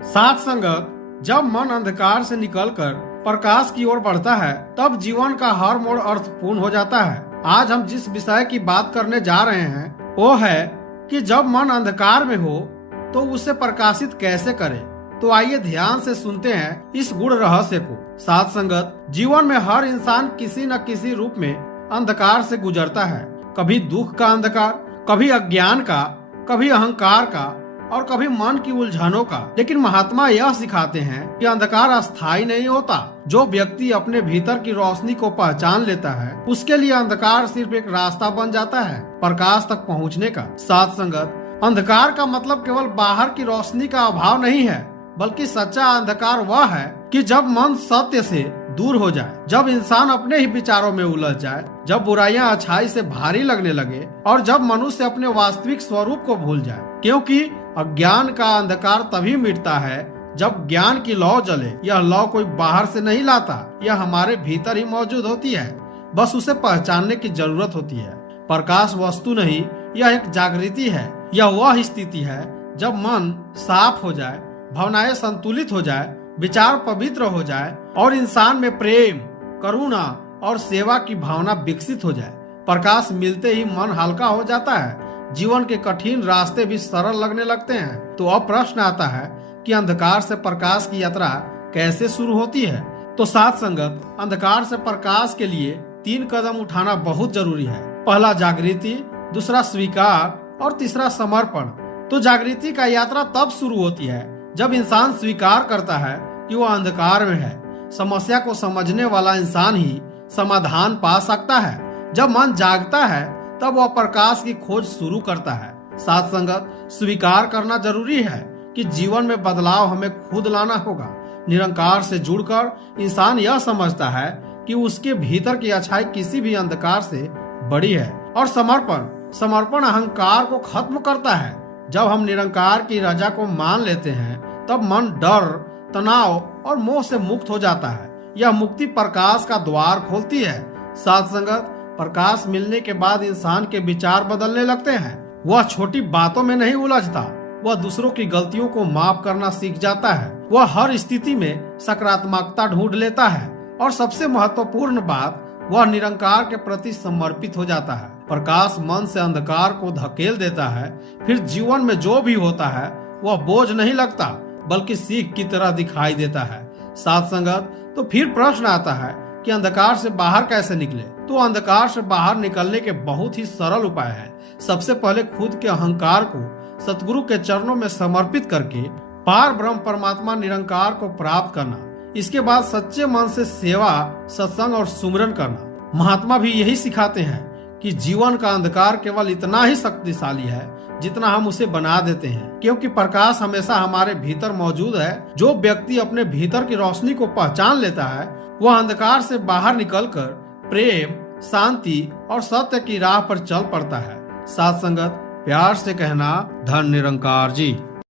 साथ संगत, जब मन अंधकार से निकलकर प्रकाश की ओर बढ़ता है तब जीवन का हर मोड़ अर्थपूर्ण हो जाता है। आज हम जिस विषय की बात करने जा रहे हैं वो है कि जब मन अंधकार में हो तो उसे प्रकाशित कैसे करें। तो आइए ध्यान से सुनते हैं इस गूढ़ रहस्य को। साथ संगत, जीवन में हर इंसान किसी न किसी रूप में अंधकार से गुजरता है। कभी दुख का अंधकार, कभी अज्ञान का, कभी अहंकार का और कभी मन की उलझनों का। लेकिन महात्मा यह सिखाते हैं कि अंधकार अस्थायी नहीं होता। जो व्यक्ति अपने भीतर की रोशनी को पहचान लेता है उसके लिए अंधकार सिर्फ एक रास्ता बन जाता है प्रकाश तक पहुंचने का। साथ संगत, अंधकार का मतलब केवल बाहर की रोशनी का अभाव नहीं है, बल्कि सच्चा अंधकार वह है कि जब मन सत्य से दूर हो जाए, जब इंसान अपने ही विचारों में उलझ जाए, जब बुराइयां अच्छाई से भारी लगने लगे और जब मनुष्य अपने वास्तविक स्वरूप को भूल जाए। क्योंकि अज्ञान का अंधकार तभी मिटता है जब ज्ञान की लौ जले। यह लौ कोई बाहर से नहीं लाता, यह हमारे भीतर ही मौजूद होती है, बस उसे पहचानने की जरूरत होती है। प्रकाश वस्तु नहीं, यह एक जागृति है। यह वह स्थिति है जब मन साफ हो जाए, भावनाएं संतुलित हो जाए, विचार पवित्र हो जाए और इंसान में प्रेम, करुणा और सेवा की भावना विकसित हो जाए। प्रकाश मिलते ही मन हल्का हो जाता है, जीवन के कठिन रास्ते भी सरल लगने लगते हैं। तो अब प्रश्न आता है कि अंधकार से प्रकाश की यात्रा कैसे शुरू होती है। तो साथ संगत, अंधकार से प्रकाश के लिए 3 कदम उठाना बहुत जरूरी है। पहला जागृति, दूसरा स्वीकार और तीसरा समर्पण। तो जागृति का यात्रा तब शुरू होती है जब इंसान स्वीकार करता है कि वो अंधकार में है। समस्या को समझने वाला इंसान ही समाधान पा सकता है। जब मन जागता है तब वह प्रकाश की खोज शुरू करता है। साथ संगत, स्वीकार करना जरूरी है कि जीवन में बदलाव हमें खुद लाना होगा। निरंकार से जुड़कर इंसान यह समझता है कि उसके भीतर की अच्छाई किसी भी अंधकार से बड़ी है। और समर्पण अहंकार को खत्म करता है। जब हम निरंकार की रजा को मान लेते हैं तब मन डर, तनाव और मोह से मुक्त हो जाता है। यह मुक्ति प्रकाश का द्वार खोलती है। साथ संगत, प्रकाश मिलने के बाद इंसान के विचार बदलने लगते हैं। वह छोटी बातों में नहीं उलझता, वह दूसरों की गलतियों को माफ करना सीख जाता है। वह हर स्थिति में सकारात्मकता ढूंढ लेता है और सबसे महत्वपूर्ण बात, वह निरंकार के प्रति समर्पित हो जाता है। प्रकाश मन से अंधकार को धकेल देता है। फिर जीवन में जो भी होता है वह बोझ नहीं लगता, बल्कि सीख की तरह दिखाई देता है। साथ संगत, तो फिर प्रश्न आता है कि अंधकार से बाहर कैसे निकले। तो अंधकार से बाहर निकलने के बहुत ही सरल उपाय हैं। सबसे पहले खुद के अहंकार को सतगुरु के चरणों में समर्पित करके पार ब्रह्म परमात्मा निरंकार को प्राप्त करना। इसके बाद सच्चे मन से सेवा, सत्संग और सुमिरन करना। महात्मा भी यही सिखाते हैं कि जीवन का अंधकार केवल इतना ही शक्तिशाली है जितना हम उसे बना देते हैं। क्योंकि प्रकाश हमेशा हमारे भीतर मौजूद है। जो व्यक्ति अपने भीतर की रोशनी को पहचान लेता है वह अंधकार से बाहर निकलकर प्रेम, शांति और सत्य की राह पर चल पड़ता है। साथ संगत, प्यार से कहना, धन निरंकार जी।